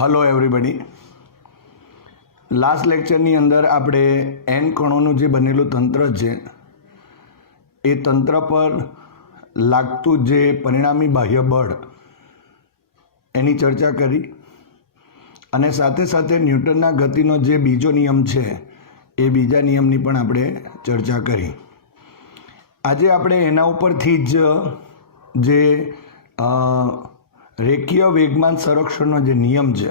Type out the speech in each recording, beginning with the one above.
Hello everybody. Last લેક્ચરની અંદર આપણે N કણોનું જે બનેલું તંત્ર છે એ તંત્ર પર લાગતું જે પરિણામી બાહ્ય બળ એની ચર્ચા કરી અને સાથે સાથે ન્યૂટનના ગતિનો જે બીજો નિયમ છે એ બીજા નિયમની પણ આપણે ચર્ચા કરી. આજે આપણે એના ઉપરથી જ જે રેખીય વેગમાન સંરક્ષણનો જે નિયમ છે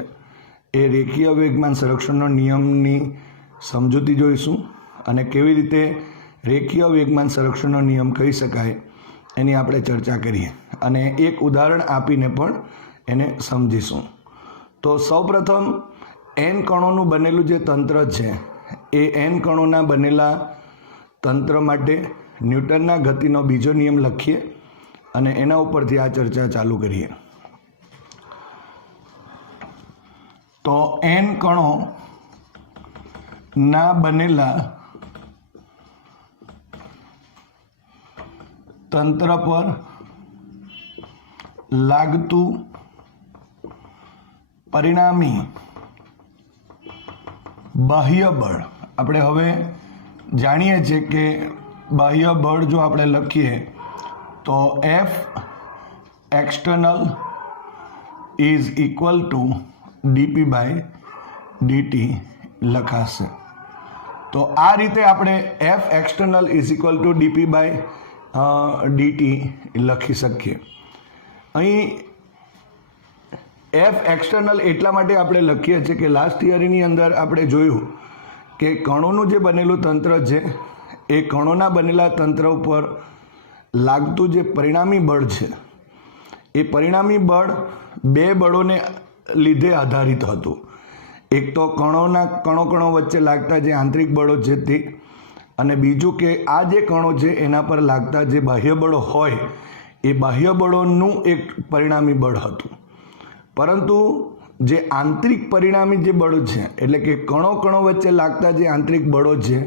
એ રેખીય વેગમાન સંરક્ષણનો નિયમની સમજૂતી જોઈશું અને કેવી રીતે રેખીય વેગમાન સંરક્ષણનો નિયમ કહી શકાય એની આપણે ચર્ચા કરીએ અને એક ઉદાહરણ આપીને પણ એને સમજીશું. તો સૌપ્રથમ એન કણોનું બનેલું જે તંત્ર છે એ એન કણોના બનેલા તંત્ર માટે ન્યૂટનના ગતિનો બીજો નિયમ લખીએ અને એના ઉપરથી આ ચર્ચા ચાલુ કરીએ. તો એન કણો ના બનેલા તંત્ર પર લાગતું પરિણામી બાહ્ય બળ, આપણે હવે જાણીએ છીએ કે બાહ્ય બળ જો આપણે લખીએ તો F external is equal to dp by dt લખાશે. તો આ રીતે આપણે F external is equal to dp by dt લખી શકીએ. અહીં એફ એક્સટર્નલ એટલા માટે આપણે લખીએ છીએ કે લાસ્ટ થિયરીની અંદર આપણે જોયું કે કણોનું જે બનેલું તંત્ર છે એ કણોના બનેલા તંત્ર ઉપર લાગતું જે પરિણામી બળ છે એ પરિણામી બળ બે બળોને લીધે આધારિત હતું. એક તો કણો વચ્ચે લાગતા જે આંતરિક બળો છે તે, અને બીજું કે આ જે કણો છે એના પર લાગતા જે બાહ્ય બળો હોય એ બાહ્ય બળોનું એક પરિણામી બળ હતું. પરંતુ જે આંતરિક પરિણામી જે બળો છે એટલે કે કણો વચ્ચે લાગતા જે આંતરિક બળો છે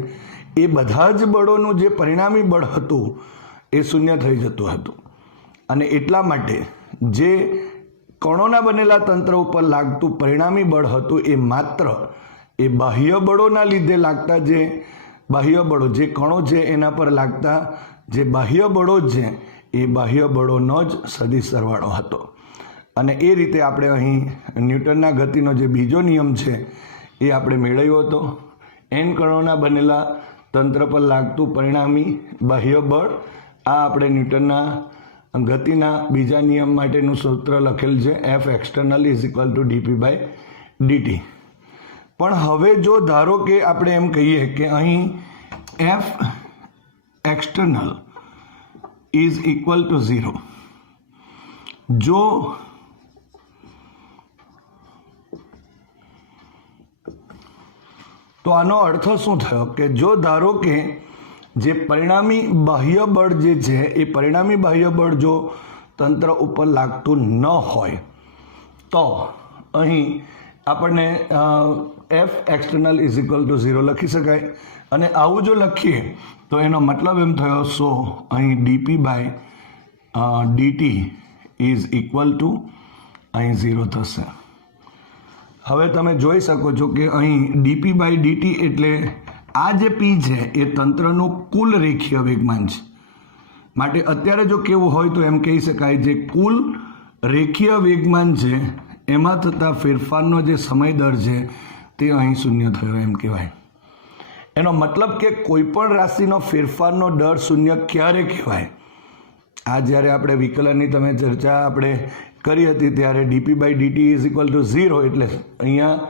એ બધા જ બળોનું જે પરિણામી બળ હતું એ શૂન્ય થઈ જતું હતું. અને એટલા માટે જે કણોના બનેલા તંત્ર ઉપર લાગતું પરિણામી બળ હતું એ માત્ર એ બાહ્ય બળોના લીધે લાગતા જે બાહ્ય બળો, જે કણો છે એના પર લાગતા જે બાહ્ય બળો છે એ બાહ્ય બળોનો જ સદિશ સરવાળો હતો. અને એ રીતે આપણે અહીં ન્યૂટનના ગતિનો જે બીજો નિયમ છે એ આપણે મેળવ્યો હતો. એન કણોના બનેલા તંત્ર પર લાગતું પરિણામી બાહ્ય બળ, આ આપણે ન્યૂટનના ગતિના બીજા નિયમ માટેનું સૂત્ર લખેલ છે F external is equal to dp by dt. પણ હવે જો ધારો કે આપણે એમ કહીએ કે અહીં F external is equal to 0, જો તો આનો અર્થ શું થયો કે જો ધારો કે જે પરિણામી બાહ્ય બળ જે છે એ પરિણામી બાહ્ય બળ જો તંત્ર ઉપર લાગતું ન હોય તો અહીં આપણને F external is equal to 0 લખી શકાય. અને આવું જો લખીએ તો એનો મતલબ એમ થયો સો અહીં dp by dt is equal to અહીં 0 થશે. હવે તમે જોઈ શકો છો કે અહીં ડીપી બાય ડીટી એટલે આ જે પી છે એ તંત્રનું કુલ રેખીય વેગમાન છે. માટે અત્યારે જો કેવું હોય તો એમ કહી શકાય જે કુલ રેખીય વેગમાન છે એમાં થતા ફેરફારનો જે સમય દર છે તે અહીં શૂન્ય થયો એમ કહેવાય. એનો મતલબ કે કોઈપણ રાશિનો ફેરફારનો દર શૂન્ય ક્યારે કહેવાય? આ જ્યારે આપણે વિકલનની તમે ચર્ચા આપણે કરી હતી ત્યારે dp by dt is equal to 0 એટલે અહીંયા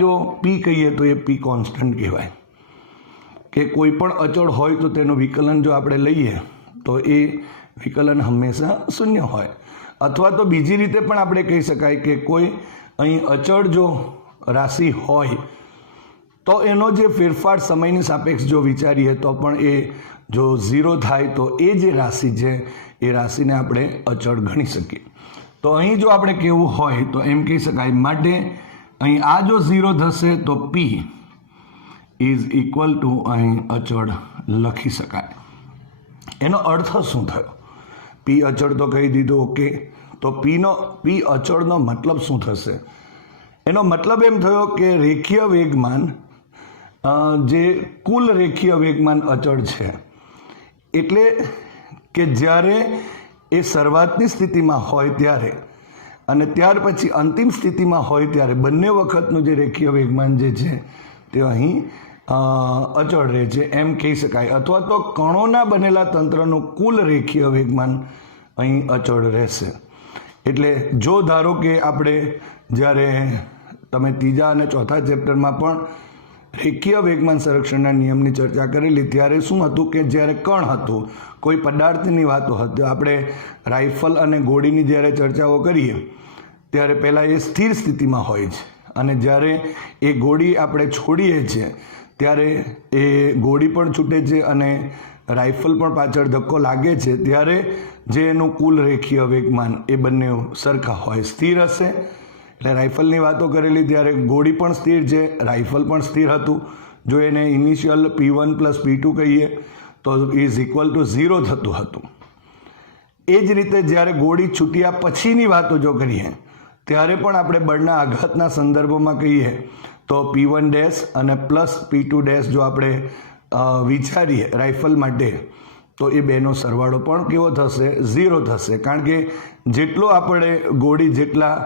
જો પી કહીએ તો એ પી કોન્સ્ટન્ટ કહેવાય. કે કોઈ પણ અચળ હોય તો તેનું વિકલન જો આપણે લઈએ તો એ વિકલન હંમેશા શૂન્ય હોય. અથવા તો બીજી રીતે પણ આપણે કહી શકાય કે કોઈ અહીં અચળ જો રાશિ હોય તો એનો જે ફેરફાર સમયની સાપેક્ષ જો વિચારીએ તો પણ એ જો 0 થાય તો એ જે રાશિ છે એ રાશિને આપણે અચળ ગણી શકીએ. તો અહીં જો આપણે કહેવું હોય તો એમ કહી શકાય માટે અહીં આ જો 0 થશે તો પી ઇઝ ઇક્વલ ટુ અહીં અચળ લખી શકાય. એનો અર્થ શું થયો? પી અચળ તો કહી દીધું, ઓકે. તો પી અચળનો મતલબ શું થશે? એનો મતલબ એમ થયો કે રેખીય વેગમાન જે કુલ રેખીય વેગમાન અચળ છે, એટલે કે જ્યારે એ શરૂઆતની સ્થિતિમાં હોય ત્યારે અને ત્યાર પછી અંતિમ સ્થિતિમાં હોય ત્યારે બંને વખતનું જે રેખીય વેગમાન જે છે તે અહીં અચળ રહે છે એમ કહી શકાય, અથવા તો કણોના બનેલા તંત્રનું કુલ રેખીય વેગમાન અહીં અચળ રહેશે. એટલે જો ધારો કે આપણે જ્યારે તમે ત્રીજા અને ચોથા ચેપ્ટરમાં પણ રેખીય વેગમાન સંરક્ષણના નિયમની ચર્ચા કરેલી ત્યારે શું હતું કે જ્યારે કણ હતું, કોઈ પદાર્થની વાતો હતી, આપણે રાઇફલ અને ગોળીની જ્યારે ચર્ચાઓ કરીએ ત્યારે પહેલાં એ સ્થિર સ્થિતિમાં હોય છે અને જ્યારે એ ગોળી આપણે છોડીએ છીએ ત્યારે એ ગોળી પણ છૂટે છે અને રાઇફલ પણ પાછળ ધક્કો લાગે છે ત્યારે જે એનું કુલ રેખીય વેગમાન એ બંને સરખા હોય, સ્થિર હશે. એટલે રાઇફલની વાતો કરેલી ત્યારે ગોળી પણ સ્થિર છે, રાઇફલ પણ સ્થિર હતું. જો એને ઇનિશિયલ P1 + P2 કહીએ તો ઇઝ ઇક્વલ ટુ 0 થતું હતું. એ જ રીતે જ્યારે ગોળી છૂટ્યા પછીની વાતો જો કરીએ ત્યારે પણ આપણે બળના આઘાતના સંદર્ભમાં કહીએ તો P1' અને +P2' જો આપણે વિચારીએ રાઇફલ માટે તો એ બેનો સરવાળો પણ કેવો થશે? 0 થશે. કારણ કે જેટલો આપણે ગોળી જેટલા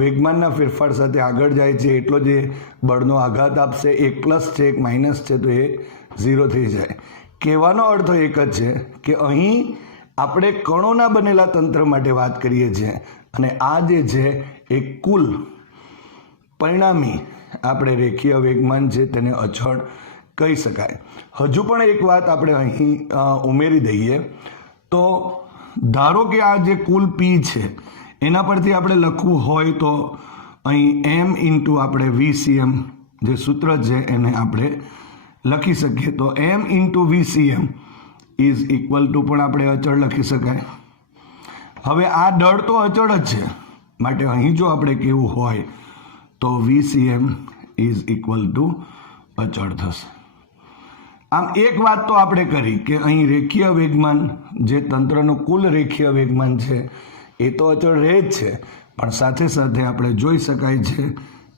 વેગમાનના ફેરફાર સાથે આગળ જાય છે એટલો જે બળનો આઘાત આપશે, એક પ્લસ છે એક માઇનસ છે તો એ 0 થઈ જાય. કહેવાનો અર્થ એક જ છે કે અહીં આપણે કણોના બનેલા તંત્ર માટે વાત કરીએ છીએ અને આ જે છે એ કુલ પરિણામી આપણે રેખીય વેગમાન છે તેને અચળ કહી શકાય. હજુ પણ એક વાત આપણે અહીં ઉમેરી દઈએ તો ધારો કે આ જે કુલ P છે એના પરથી આપણે લખવું હોય તો અહીં M × આપણે VCM જે સૂત્ર છે એને આપણે લખી શકીએ તો M × VCM is equal two પણ આપણે અચળ લખી શકાય. હવે આ દળ તો અચળ જ છે માટે અહીં જો આપણે કહેવું હોય તો VCM ઇઝ ઇક્વલ ટુ અચળ થશે. આમ એક વાત તો આપણે કરી કે અહીં રેખીય વેગમાન જે તંત્રનું કુલ રેખીય વેગમાન છે એ તો અચળ રહે જ છે, પણ સાથે સાથે આપણે જોઈ શકાય છે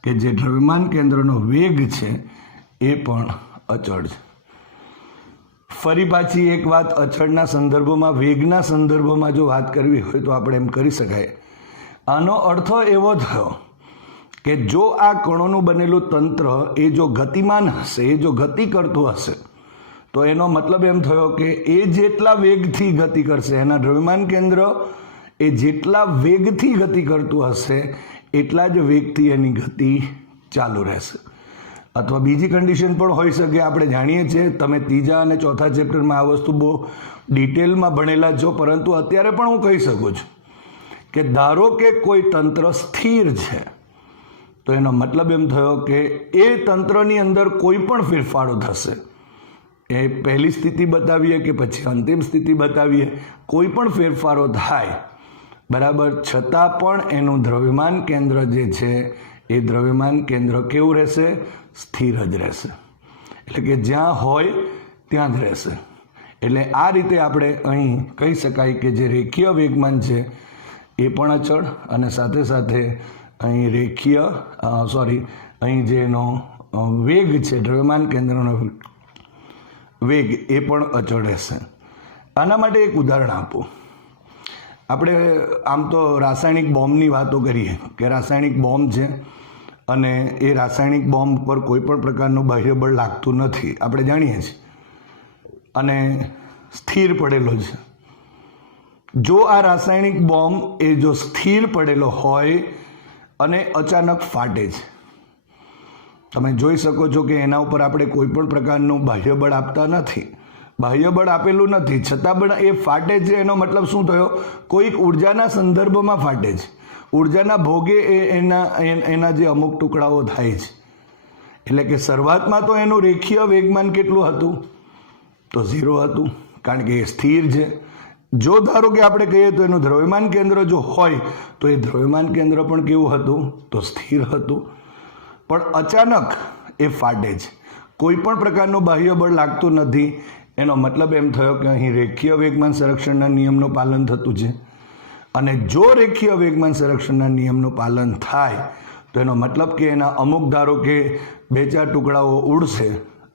કે જે દ્રવ્યમાન કેન્દ્રનો વેગ છે એ પણ અચળ છે. ફરી પાછી એક વાત અચળના સંદર્ભમાં વેગના સંદર્ભમાં જો વાત કરવી હોય તો આપણે એમ કરી શકાય. આનો અર્થ એવો થયો કે જો આ કણોનું બનેલું તંત્ર એ જો ગતિમાન હશે, એ જો ગતિ કરતું હશે તો એનો મતલબ એમ થયો કે એ જેટલા વેગથી ગતિ કરશે, એના દ્રવ્યમાન કેન્દ્ર એ જેટલા વેગથી ગતિ કરતું હશે એટલા જ વેગથી એની ગતિ ચાલુ રહેશે. અથવા બીજી કન્ડિશન પણ હોઈ શકે. આપણે જાણીએ છીએ, તમે ત્રીજા અને ચોથા ચેપ્ટરમાં આ વસ્તુ બહુ ડિટેલમાં ભણેલા છો, પરંતુ અત્યારે પણ હું કહી શકું છું કે ધારો કે કોઈ તંત્ર સ્થિર છે તો એનો મતલબ એમ થયો કે એ તંત્રની અંદર કોઈ પણ ફેરફારો થશે, એ પહેલી સ્થિતિ બતાવીએ કે પછી અંતિમ સ્થિતિ બતાવીએ, કોઈ પણ ફેરફારો થાય બરાબર, છતાં પણ એનું દ્રવ્યમાન કેન્દ્ર જે છે એ દ્રવ્યમાન કેન્દ્ર કેવું રહેશે? સ્થિર જ રહેશે. એટલે કે જ્યાં હોય ત્યાં જ રહેશે. એટલે આ રીતે આપણે અહીં કહી શકાય કે જે રેખીય વેગમાન છે એ પણ અચળ અને સાથે સાથે અહીં અહીં જે એનો વેગ છે, દ્રવ્યમાન કેન્દ્રનો વેગ એ પણ અચળ રહેશે. આના માટે એક ઉદાહરણ આપું. આપણે આમ તો રાસાયણિક બોમ્બની વાતો કરીએ કે રાસાયણિક બોમ્બ છે અને એ રાસાયણિક બોમ્બ પર કોઈ પણ પ્રકારનું બાહ્ય બળ લાગતું નથી, આપણે જાણીએ છીએ, અને સ્થિર પડેલો છે. જો આ રાસાયણિક બોમ્બ એ જો સ્થિર પડેલો હોય અને અચાનક ફાટે છે, તમે જોઈ શકો છો કે એના ઉપર આપણે કોઈ પણ પ્રકારનું બાહ્ય બળ આપતા નથી, બાહ્ય બળ આપેલું નથી, છતાં પણ એ ફાટે છે. એનો મતલબ શું થયો? કોઈક ઉર્જાના સંદર્ભમાં ફાટે છે, ઉર્જાના ભોગે એના જે અમુક ટુકડાઓ થાય છે. એટલે કે શરૂઆતમાં તો એનું રેખીય વેગમાન કેટલું હતું? તો 0 હતું, કારણ કે એ સ્થિર છે. જો ધારો કે આપણે કહીએ તો એનું દ્રવ્યમાન કેન્દ્ર જો હોય તો એ દ્રવ્યમાન કેન્દ્ર પણ કેવું હતું? તો સ્થિર હતું. પણ અચાનક એ ફાટે છે, કોઈ પણ પ્રકારનું બાહ્ય બળ લાગતું નથી. એનો મતલબ એમ થયો કે અહીં રેખીય વેગમાન સંરક્ષણના નિયમનું પાલન થતું છે. અને જો રેખીય વેગમાન સંરક્ષણના નિયમનું પાલન થાય તો એનો મતલબ કે એના અમુક ધારો કે 2-4 ટુકડાઓ ઉડશે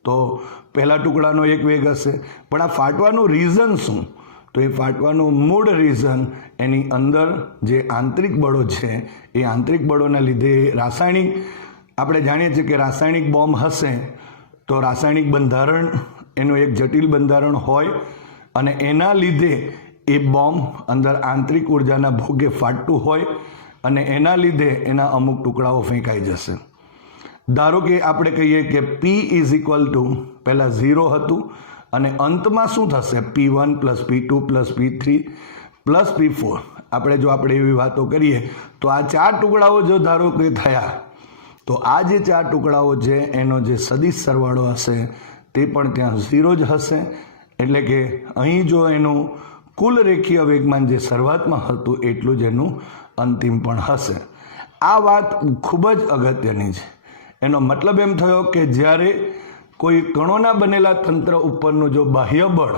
તો પહેલા ટુકડાનો એક વેગ હશે. પણ આ ફાટવાનું રીઝન શું? તો એ ફાટવાનું મૂળ રીઝન એની અંદર જે આંતરિક બળો છે એ આંતરિક બળોના લીધે રાસાયણિક, આપણે જાણીએ છીએ કે રાસાયણિક બોમ્બ હશે તો રાસાયણિક બંધારણ એનું એક જટિલ બંધારણ હોય અને એના લીધે એ બોમ્બ અંદર આંતરિક ઉર્જાના ભોગે ફાટતું હોય અને એના લીધે એના અમુક ટુકડાઓ ફેંકાઈ જશે. ધારો કે આપણે કહીએ કે P ઇઝ ઇક્વલ ટુ પહેલાં 0 હતું અને અંતમાં શું થશે? P1 plus P2 plus P3 plus P4. આપણે એવી વાતો કરીએ તો આ 4 ટુકડાઓ જો ધારો કે થયા તો આ જે 4 ટુકડાઓ છે એનો જે સદિશ સરવાળો હશે તે પણ ત્યાં 0 જ હશે. એટલે કે અહીં જો એનું કુલ રેખીય વેગમાન જે શરૂઆતમાં હતું એટલું જ એનું અંતિમ પણ હશે. આ વાત ખૂબ જ અગત્યની છે. એનો મતલબ એમ થયો કે જ્યારે કોઈ કણોના બનેલા તંત્ર ઉપરનું જો બાહ્ય બળ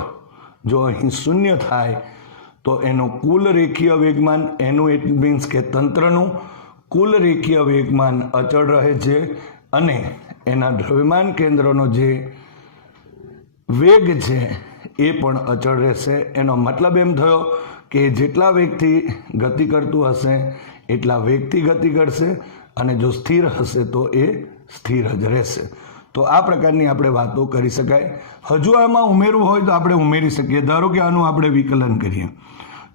જો અહીં શૂન્ય થાય તો એનું કુલ રેખીય વેગમાન, એનું ઇટ મીન્સ કે તંત્રનું કુલ રેખીય વેગમાન અચળ રહે છે અને એના દ્રવ્યમાન કેન્દ્રનો જે વેગ છે એ પણ અચળ રહેશે. એનો મતલબ એમ થયો કે જેટલા વેગથી ગતિ કરતું હશે એટલા વેગથી ગતિ કરશે અને જો સ્થિર હશે તો એ સ્થિર જ રહેશે. તો આ પ્રકારની આપણે વાતો કરી શકાય. હજુ આમાં ઉમેરવું હોય તો આપણે ઉમેરી શકીએ. ધારો કે આનું આપણે વિકલન કરીએ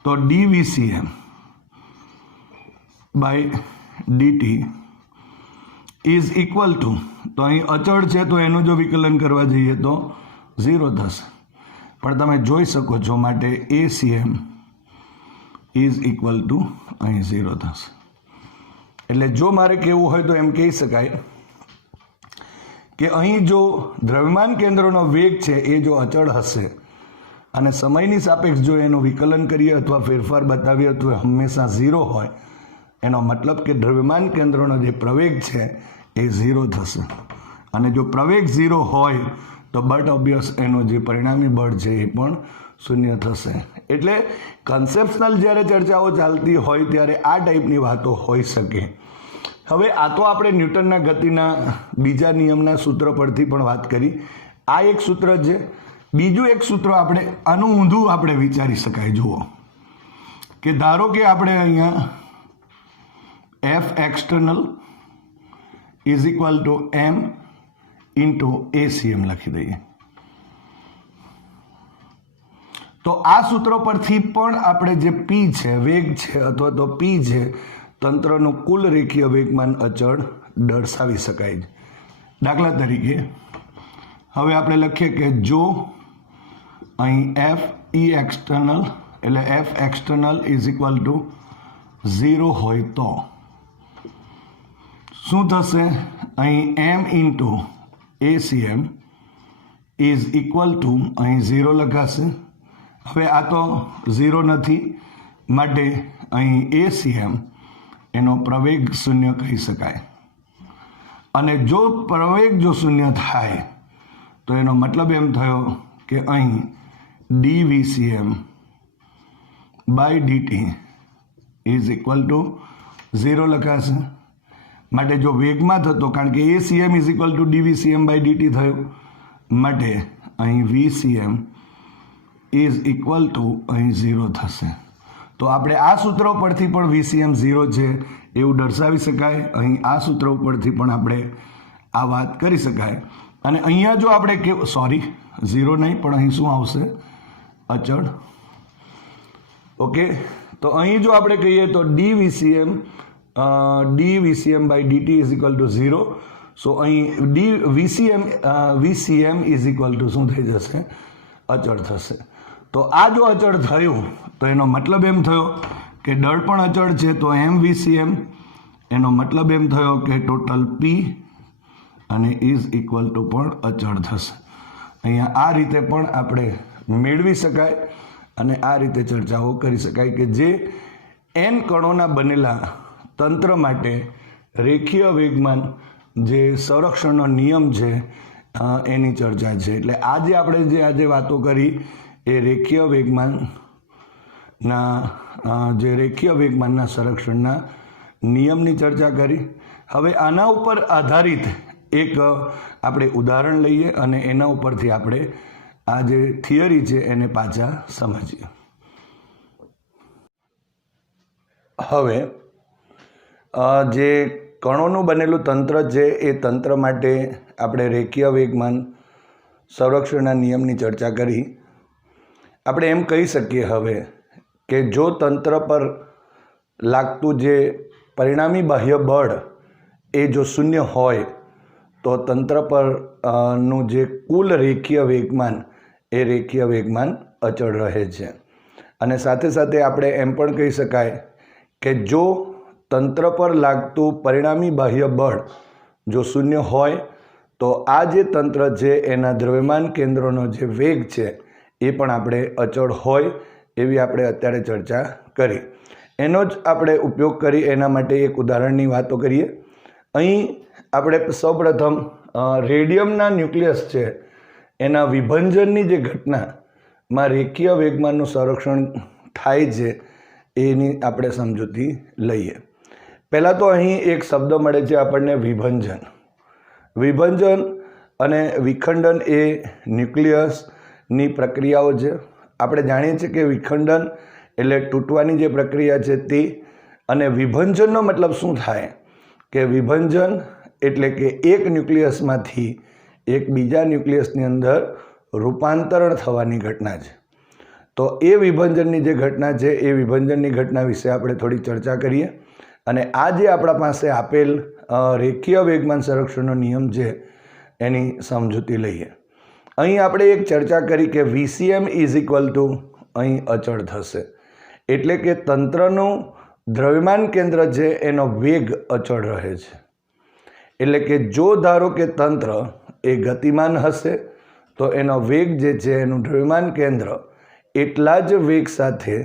તો dVcm by dt is equal to, તો અહીં અચળ છે તો એનું જો વિકલન કરવા જઈએ તો 0 થશે. પણ તમે જોઈ શકો છો માટે Acm ઇઝ ઇક્વલ ટુ અહીં 0 થશે. એટલે જો મારે કહેવું હોય તો એમ કહી શકાય કે અહીં જો દ્રવ્યમાન કેન્દ્રનો વેગ છે એ જો અચળ હશે અને સમયની સાપેક્ષ જો એનું વિકલન કરીએ અથવા ફેરફાર બતાવીએ તો હંમેશા 0 હોય, એનો મતલબ કે દ્રવ્યમાન કેન્દ્રનો જે પ્રવેગ છે એ 0 થશે. અને જો પ્રવેગ 0 હોય તો બટ ઓબ્વિયસ એનું જે પરિણામી બળ છે એ પણ શૂન્ય થશે. એટલે કન્સેપ્શનલ જ્યારે ચર્ચાઓ ચાલતી હોય ત્યારે આ ટાઈપની વાતો હોઈ શકે. હવે આ તો આપણે ન્યૂટનના ગતિના બીજા નિયમના સૂત્ર પરથી પણ વાત કરી. આ એક સૂત્ર છે. બીજું એક સૂત્ર આપણે આનું ઊંધું આપણે વિચારી શકાય. જુઓ કે ધારો કે આપણે અહીંયા F external is equal two M into Acm લખી દઈએ. તો આ સૂત્ર પરથી પણ આપણે જે P છે વેગ છે અથવા તો P છે તંત્રનું કુલ રેખીય વેગમાન અચળ દર્શાવી શકાય છે. દાખલા તરીકે હવે આપણે લખીએ કે જો અહીં F E એક્સટર્નલ એટલે F external is equal to 0 હોય તો શું થશે? અહીં M into Acm is equal to અહીં 0 લખાશે. હવે આ તો 0 નથી માટે અહીં Acm એનો પ્રવેગ શૂન્ય કહી શકાય. અને જો પ્રવેગ જો શૂન્ય થાય તો એનો મતલબ એમ થયો કે અહીં dVcm by dt is equal to 0 લખાશે. માટે જો વેગમાં થતો, કારણ કે Acm is equal to dVcm by dt થયું માટે અહીં Vcm ઇઝ ઇક્વલ ટુ અહીં 0 થશે. તો આપણે આ સૂત્ર પરથી પણ Vcm 0 છે એવું દર્શાવી શકાય. અહીં આ સૂત્ર ઉપરથી પણ આપણે આ વાત કરી શકાય. અને અહીંયા જો આપણે 0 નહીં પણ અહીં શું આવશે? અચળ. ઓકે, તો અહીં જો આપણે કહીએ તો dVcm by dt is equal to 0. So અહીં Vcm ઇઝ ઇક્વલ ટુ શું થઈ જશે? અચળ થશે. તો આ જો અચળ થયું તો એનો મતલબ એમ થયો કે દળ પણ અચળ છે તો mVcm, એનો મતલબ એમ થયો કે ટોટલ P અને ઇઝ ઇક્વલ ટુ પણ અચળ થશે. અહીંયા આ રીતે પણ આપણે મેળવી શકાય અને આ રીતે ચર્ચાઓ કરી શકાય કે જે n કણોના બનેલા તંત્ર માટે રેખીય વેગમાન જે સંરક્ષણનો નિયમ છે એની ચર્ચા છે. એટલે આજે આપણે જે આજે વાતો કરી એ રેખીય વેગમાનના સંરક્ષણના નિયમની ચર્ચા કરી. હવે આના ઉપર આધારિત એક આપણે ઉદાહરણ લઈએ અને એના ઉપરથી આપણે આ જે થિયરી છે એને પાછા સમજીએ. હવે જે કણોનું બનેલું તંત્ર છે એ તંત્ર માટે આપણે રેખીય વેગમાન સંરક્ષણના નિયમની ચર્ચા કરી. આપણે એમ કહી શકીએ હવે કે જો તંત્ર પર લાગતું જે પરિણામી બાહ્ય બળ એ જો શૂન્ય હોય તો તંત્ર પર નું જે કુલ રેખીય વેગમાન એ રેખીય વેગમાન અચળ રહે છે. અને સાથે સાથે આપણે એમ પણ કહી શકાય કે જો તંત્ર પર લાગતું પરિણામી બાહ્ય બળ જો શૂન્ય હોય તો આ જે તંત્ર છે એના દ્રવ્યમાન કેન્દ્રોનો જે વેગ છે એ પણ આપણે અચળ હોય એવી આપણે અત્યારે ચર્ચા કરી. એનો જ આપણે ઉપયોગ કરી એના માટે એક ઉદાહરણની વાતો કરીએ. અહીં આપણે સૌપ્રથમ રેડિયમના ન્યુક્લિયસ છે એના વિભંજનની જે ઘટનામાં રેખીય વેગમાનનું સંરક્ષણ થાય છે એની આપણે સમજૂતી લઈએ. પહેલાં તો અહીં એક શબ્દ મળે છે આપણને વિભંજન. વિભંજન અને વિખંડન એ ન્યુક્લિયસની પ્રક્રિયાઓ છે. આપણે જાણીએ છીએ કે વિખંડન એટલે તૂટવાની જે પ્રક્રિયા છે તે, અને વિભંજનનો મતલબ શું થાય કે વિભંજન એટલે કે એક ન્યુક્લિયસમાંથી એક બીજા ન્યુક્લિયસની અંદર રૂપાંતરણ થવાની ઘટના છે. તો એ વિભંજનની જે ઘટના છે એ વિભંજનની ઘટના વિશે આપણે થોડી ચર્ચા કરીએ અને આ જે આપણા પાસે આપેલ રેખીય વેગમાન સંરક્ષણનો નિયમ છે એની સમજૂતી લઈએ. અહીં આપણે એક ચર્ચા કરી કે VCM ઇઝ ઇક્વલ ટુ અહીં અચળ થશે, એટલે કે તંત્રનું દ્રવ્યમાન કેન્દ્ર છે એનો વેગ અચળ રહે છે. એટલે કે જો ધારો કે તંત્ર એ ગતિમાન હશે તો એનો વેગ જે છે એનું દ્રવ્યમાન કેન્દ્ર એટલા જ વેગ સાથે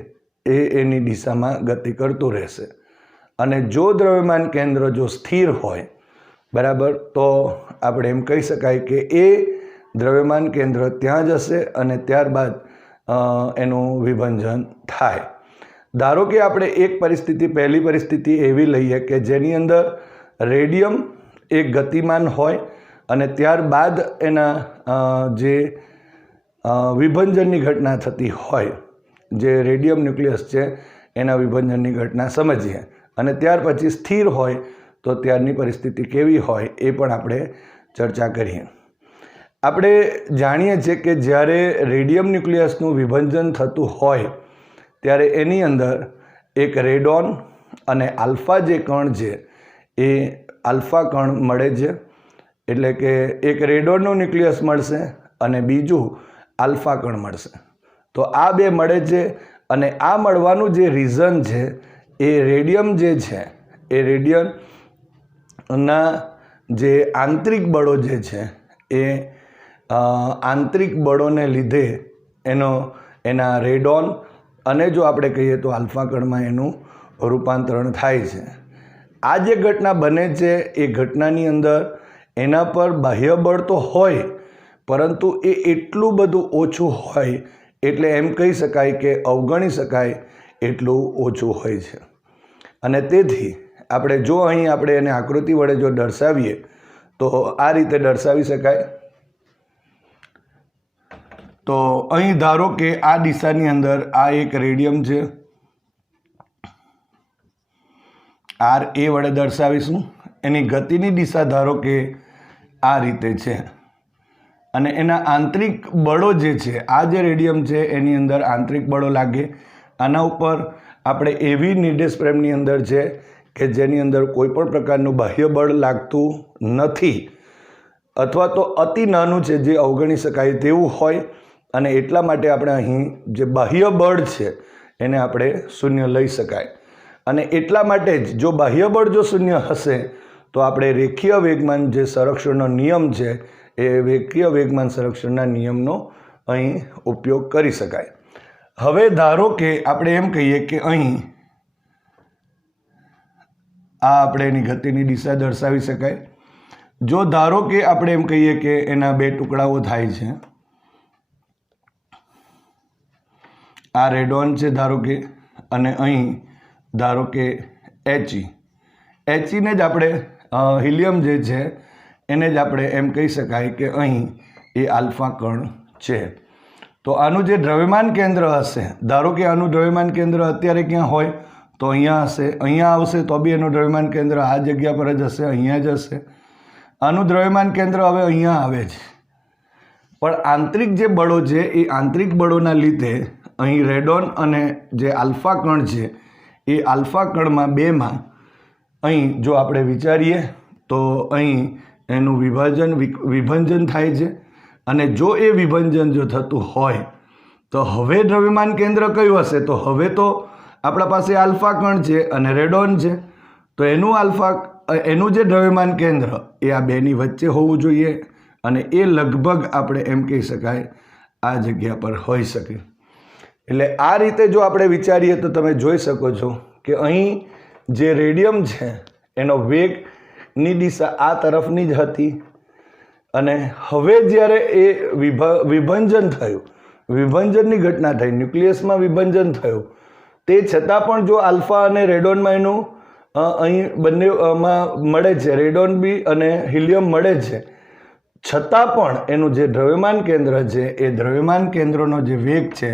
એની દિશામાં ગતિ કરતું રહેશે. અને જો દ્રવ્યમાન કેન્દ્ર જો સ્થિર હોય બરાબર, તો આપણે એમ કહી શકાય કે એ દ્રવ્યમાન કેન્દ્ર ત્યાં જ હશે અને ત્યારબાદ એનું વિભંજન થાય. ધારો કે આપણે એક પરિસ્થિતિ, પહેલી પરિસ્થિતિ એવી લઈએ કે જેની અંદર રેડિયમ એક ગતિમાન હોય અને ત્યારબાદ એના જે વિભંજનની ઘટના થતી હોય, જે રેડિયમ ન્યુક્લિયસ છે એના વિભંજનની ઘટના સમજીએ, અને ત્યાર પછી સ્થિર હોય તો ત્યારની પરિસ્થિતિ કેવી હોય એ પણ આપણે ચર્ચા કરીએ. આપણે જાણીએ છીએ કે જ્યારે રેડિયમ ન્યુક્લિયસનું વિભંજન થતું હોય ત્યારે એની અંદર એક રેડોન અને આલ્ફા જે કણ છે એ આલ્ફા કણ મળે છે. એટલે કે એક રેડોનનું ન્યુક્લિયસ મળશે અને બીજું આલ્ફા કણ મળશે. તો આ બે મળે છે અને આ મળવાનું જે રીઝન છે એ રેડિયમ જે છે એ રેડિયમના જે આંતરિક બળો જે છે એ આંતરિક બળોને લીધે એના રેડોન અને જો આપણે કહીએ તો આલ્ફા કણમાં એનું રૂપાંતરણ થાય છે. આ જે ઘટના બને છે એ ઘટનાની અંદર એના પર બાહ્ય બળ તો હોય પરંતુ એ એટલું બધું ઓછું હોય એટલે એમ કહી શકાય કે અવગણી શકાય એટલું ઓછું હોય છે. અને તેથી આપણે જો અહીં આપણે એને આકૃતિ વડે જો દર્શાવીએ તો આ રીતે દર્શાવી શકાય. તો અહીં ધારો કે આ દિશાની અંદર આ એક રેડિયમ છે, RA વડે દર્શાવીશું. એની ગતિની દિશા ધારો કે આ રીતે છે અને એના આંતરિક બળો જે છે, આ જે રેડિયમ છે એની અંદર આંતરિક બળો લાગે. આના ઉપર આપણે એવી નિર્દેશ પ્રેમની અંદર છે કે જેની અંદર કોઈ પણ પ્રકારનું બાહ્ય બળ લાગતું નથી અથવા તો અતિ નાનું છે જે અવગણી શકાય તેવું હોય, અને એટલા માટે આપણે અહીં જે બાહ્ય બળ છે એને આપણે શૂન્ય લઈ શકાય. અને એટલા માટે જ જો બાહ્ય બળ જો શૂન્ય હશે તો આપણે રેખીય વેગમાન જે સંરક્ષણનો નિયમ છે એ રેખીય વેગમાન સંરક્ષણના નિયમનો અહીં ઉપયોગ કરી શકાય. હવે ધારો કે આપણે એમ કહીએ કે અહીં આ આપણે એની ગતિની દિશા દર્શાવી શકાય. જો ધારો કે આપણે એમ કહીએ કે એના બે ટુકડાઓ થાય છે, આ રેડોન છે ધારો કે, અને અહીં ધારો કે HE ને જ આપણે હિલિયમ જે છે એને જ આપણે એમ કહી શકાય કે અહીં એ આલ્ફા કણ છે. તો આનું જે દ્રવ્યમાન કેન્દ્ર હશે, ધારો કે આનું દ્રવ્યમાન કેન્દ્ર અત્યારે ક્યાં હોય તો અહીંયા હશે, અહીંયા આવશે તો બી એનું દ્રવ્યમાન કેન્દ્ર આ જગ્યા પર જ હશે, અહીંયા જ હશે. આનું દ્રવ્યમાન કેન્દ્ર હવે અહીંયા આવે છે, પણ આંતરિક જે બળો છે એ આંતરિક બળોના લીધે અહીં રેડોન અને જે આલ્ફા કણ છે એ આલ્ફા કણમાં બેમાં અહીં જો આપણે વિચારીએ તો અહીં એનું વિભંજન થાય છે. અને જો એ વિભંજન જો થતું હોય તો હવે દ્રવ્યમાન કેન્દ્ર કયું હશે? તો હવે તો આપણા પાસે આલ્ફા કણ છે અને રેડોન છે, તો એનું જે દ્રવ્યમાન કેન્દ્ર એ આ બેની વચ્ચે હોવું જોઈએ અને એ લગભગ આપણે એમ કહી શકાય આ જગ્યા પર હોઈ શકે. એટલે આ રીતે જો આપણે વિચારીએ તો તમે જોઈ શકો છો કે અહીં જે રેડિયમ છે એનો વેગની દિશા આ તરફની જ હતી અને હવે જ્યારે એ વિભંજન થયું, વિભંજનની ઘટના થઈ, ન્યુક્લિયસમાં વિભંજન થયું, તે છતાં પણ જો આલ્ફા અને રેડોનમાં એનું અહીં બંનેમાં મળે છે, રેડોન બી અને હિલિયમ મળે છે, છતાં પણ એનું જે દ્રવ્યમાન કેન્દ્ર છે એ દ્રવ્યમાન કેન્દ્રનો જે વેગ છે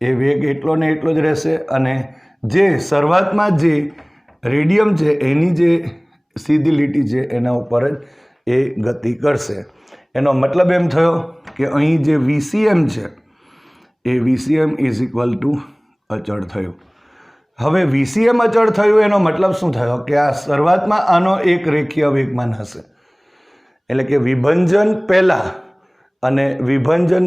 એ વેગ એટલો ને એટલો જ રહેશે અને જે શરૂઆતમાં જે રેડિયમ છે એની જે સીધી લીટી છે એના ઉપર જ એ ગતિ કરશે. એનો મતલબ એમ થયો કે અહીં જે VCM છે એ VCM ઇઝ ઇક્વલ ટુ અચળ થયું. હવે VCM અચળ થયું એનો મતલબ શું થયો કે આ શરૂઆતમાં આનો એક રેખીય વેગમાન હશે, એટલે કે વિભંજન પહેલાં અને વિભંજન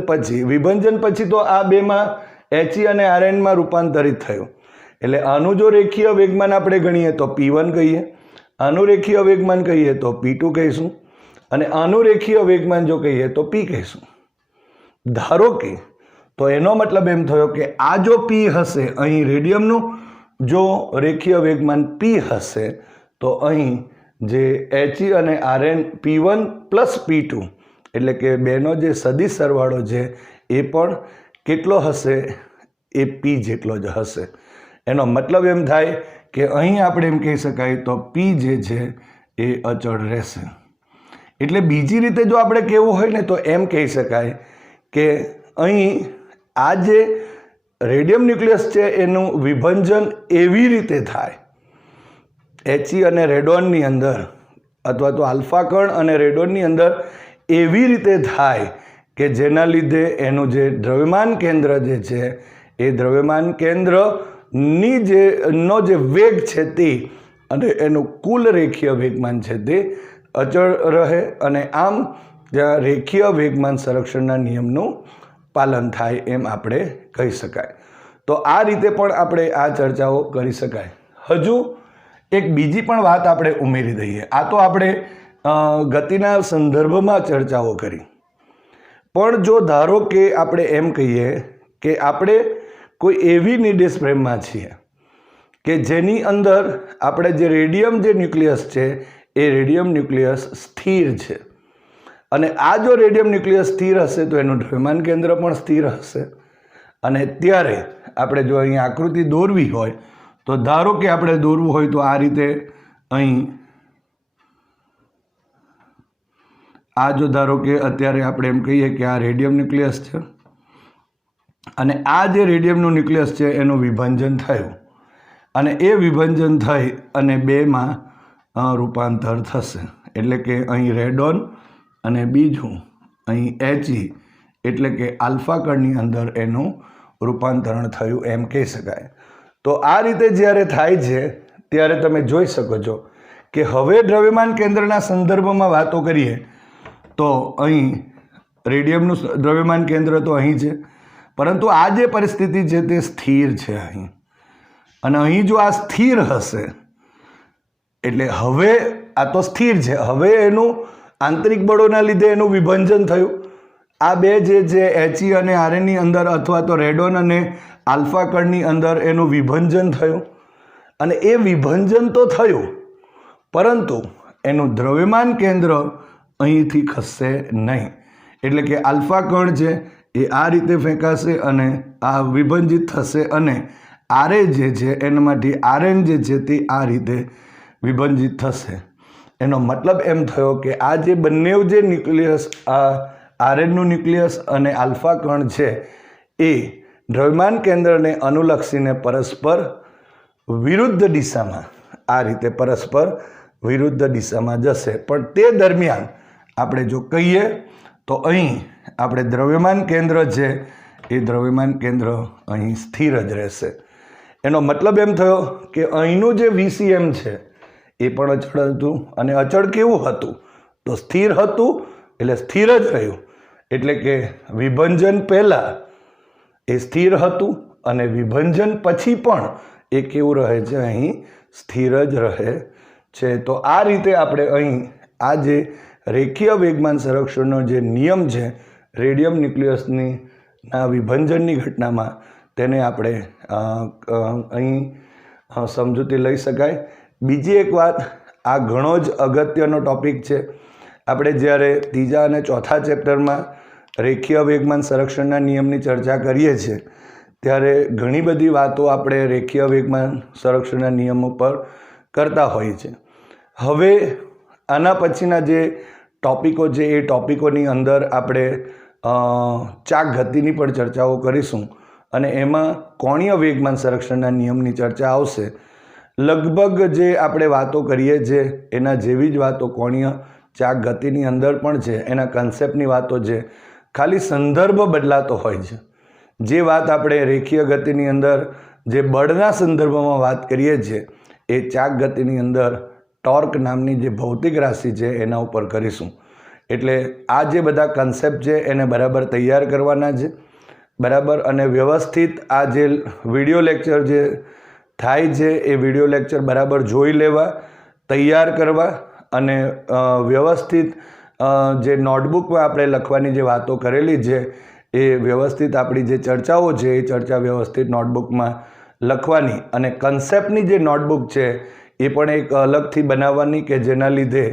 પછી તો આ બેમાં He અને Rnમાં રૂપાંતરિત થયું. એટલે આનું જો રેખીય વેગમાન આપણે ગણીએ તો P1 કહીએ, આનું રેખીય વેગમાન કહીએ તો P2 કહીશું અને આનું રેખીય વેગમાન જો કહીએ તો P કહીશું. ધારો કે તો એનો મતલબ એમ થયો કે આ જો P હશે, અહીં રેડિયમનું જો રેખીય વેગમાન P હશે તો અહીં જે He અને Rn P1 પ્લસ P2 એટલે કે બેનો જે સદિશ સરવાળો છે એ પણ કેટલો હશે? એ P જેટલો જ હશે. એનો મતલબ એમ થાય કે અહીં આપણે એમ કહી શકાય તો P જે છે એ અચળ રહેશે. એટલે બીજી રીતે જો આપણે કહેવું હોય ને તો એમ કહી શકાય કે અહીં આ જે રેડિયમ ન્યુક્લિયસ છે એનું વિભંજન એવી રીતે થાય He અને રેડોનની અંદર અથવા તો આલ્ફા કણ અને રેડોનની અંદર એવી રીતે થાય કે જેના લીધે એનું જે દ્રવ્યમાન કેન્દ્ર જે છે એ દ્રવ્યમાન કેન્દ્રની નો જે વેગ છે તે અને એનું કુલ રેખીય વેગમાન છે તે અચળ રહે અને આમ જ્યાં રેખીય વેગમાન સંરક્ષણના નિયમનું પાલન થાય એમ આપણે કહી શકાય. તો આ રીતે પણ આપણે આ ચર્ચાઓ કરી શકાય. હજુ એક બીજી પણ વાત આપણે ઉમેરી દઈએ. આ તો આપણે ગતિના સંદર્ભમાં ચર્ચાઓ કરી, પણ જો ધારો કે આપણે એમ કહીએ કે આપણે કોઈ એવી નિર્દેશ ફ્રેમમાં છીએ કે જેની અંદર આપણે જે રેડિયમ જે ન્યુક્લિયસ છે એ રેડિયમ ન્યુક્લિયસ સ્થિર છે અને આ જો રેડિયમ ન્યુક્લિયસ સ્થિર હશે તો એનું દ્રવ્યમાન કેન્દ્ર પણ સ્થિર હશે. અને ત્યારે આપણે જો અહીં આકૃતિ દોરવી હોય તો ધારો કે આપણે દોરવું હોય તો આ રીતે અહીં આ જો ધારો કે અત્યારે આપણે એમ કહીએ કે આ રેડિયમ ન્યુક્લિયસ છે અને આ જે રેડિયમનું ન્યુક્લિયસ છે એનું વિભંજન થયું અને એ વિભંજન થઈ અને બેમાં રૂપાંતર થશે. એટલે કે અહીં રેડોન અને બીજું અહીં He એટલે કે આલ્ફા કણની અંદર એનું રૂપાંતરણ થયું એમ કહી શકાય. તો આ રીતે જ્યારે થાય છે ત્યારે તમે જોઈ શકો છો કે હવે દ્રવ્યમાન કેન્દ્રના સંદર્ભમાં વાતો કરીએ તો અહીં રેડિયમનું દ્રવ્યમાન કેન્દ્ર તો અહીં છે, પરંતુ આ જે પરિસ્થિતિ છે તે સ્થિર છે અહીં, અને અહીં જો આ સ્થિર હશે એટલે હવે આ તો સ્થિર છે, હવે એનું આંતરિક બળોના લીધે એનું વિભંજન થયું. આ બે જે છે He અને Rnની અંદર અથવા તો રેડોન અને આલ્ફા કણની અંદર એનું વિભંજન થયું અને એ વિભંજન તો થયું, પરંતુ એનું દ્રવ્યમાન કેન્દ્ર અહીંથી ખસશે નહીં. એટલે કે આલ્ફા કણ છે એ આ રીતે ફેંકાશે અને આ વિભંજિત થશે અને Ra જે છે એનામાંથી Rn જે છે તે આ રીતે વિભંજિત થશે. એનો મતલબ એમ થયો કે આ જે બંને જે ન્યુક્લિયસ આરએનનું ન્યુક્લિયસ અને આલ્ફા કણ છે એ દ્રવ્યમાન કેન્દ્રને અનુલક્ષીને પરસ્પર વિરુદ્ધ દિશામાં આ રીતે પરસ્પર વિરુદ્ધ દિશામાં જશે. પણ તે દરમિયાન આપણે જો કહીએ તો અહીં આપણે દ્રવ્યમાન કેન્દ્ર છે એ દ્રવ્યમાન કેન્દ્ર અહીં સ્થિર જ રહેશે. એનો મતલબ એમ થયો કે અહીંનું જે VCM છે એ પણ અચળ હતું. અને અચળ કેવું હતું? તો સ્થિર હતું, એટલે સ્થિર જ રહ્યું. એટલે કે વિભંજન પહેલાં એ સ્થિર હતું અને વિભંજન પછી પણ એ કેવું રહે છે? અહીં સ્થિર જ રહે છે. તો આ રીતે આપણે અહીં આ જે રેખીય વેગમાન સંરક્ષણનો જે નિયમ છે રેડિયમ ન્યુક્લિયસની વિભંજનની ઘટનામાં તેને આપણે અહીં સમજૂતી લઈ શકાય. બીજી એક વાત, આ ઘણો જ અગત્યનો ટૉપિક છે. આપણે જ્યારે ત્રીજા અને ચોથા ચેપ્ટરમાં રેખીય વેગમાન સંરક્ષણના નિયમની ચર્ચા કરીએ છીએ ત્યારે ઘણી બધી વાતો આપણે રેખીય વેગમાન સંરક્ષણના નિયમો પર કરતા હોઈએ છીએ. હવે આના પછીના જે ટૉપિકો છે એ ટૉપિકોની અંદર આપણે ચાક ગતિની પણ ચર્ચાઓ કરીશું અને એમાં કોણીય વેગમાન સંરક્ષણના નિયમની ચર્ચા આવશે. લગભગ જે આપણે વાતો કરીએ છીએ એના જેવી જ વાતો કોણીય ચાક ગતિની અંદર પણ છે. એના કન્સેપ્ટની વાતો છે, ખાલી સંદર્ભ બદલાતો હોય છે. જે વાત આપણે રેખીય ગતિની અંદર જે બળના સંદર્ભમાં વાત કરીએ છીએ એ ચાક ગતિની અંદર ટોર્ક નામની જે ભૌતિક રાશિ છે એના ઉપર કરીશું. એટલે આ જે બધા કન્સેપ્ટ છે એને બરાબર તૈયાર કરવાના છે, બરાબર. અને વ્યવસ્થિત આ જે વિડીયો લેક્ચર જે થાય છે એ વિડીયો લેક્ચર બરાબર જોઈ લેવા, તૈયાર કરવા અને વ્યવસ્થિત જે નોટબુકમાં આપણે લખવાની જે વાતો કરેલી છે એ વ્યવસ્થિત આપણી જે ચર્ચાઓ છે એ ચર્ચા વ્યવસ્થિત નોટબુકમાં લખવાની અને કન્સેપ્ટની જે નોટબુક છે એ પણ એક અલગથી બનાવવાની કે જેના લીધે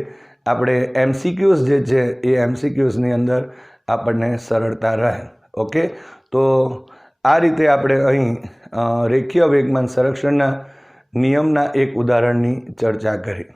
આપણે MCQs જે છે એ MCQsની અંદર આપણને સરળતા રહે. ઓકે, તો આ રીતે આપણે અહીં રેખીય વેગમાન સંરક્ષણના નિયમના એક ઉદાહરણની ચર્ચા કરી.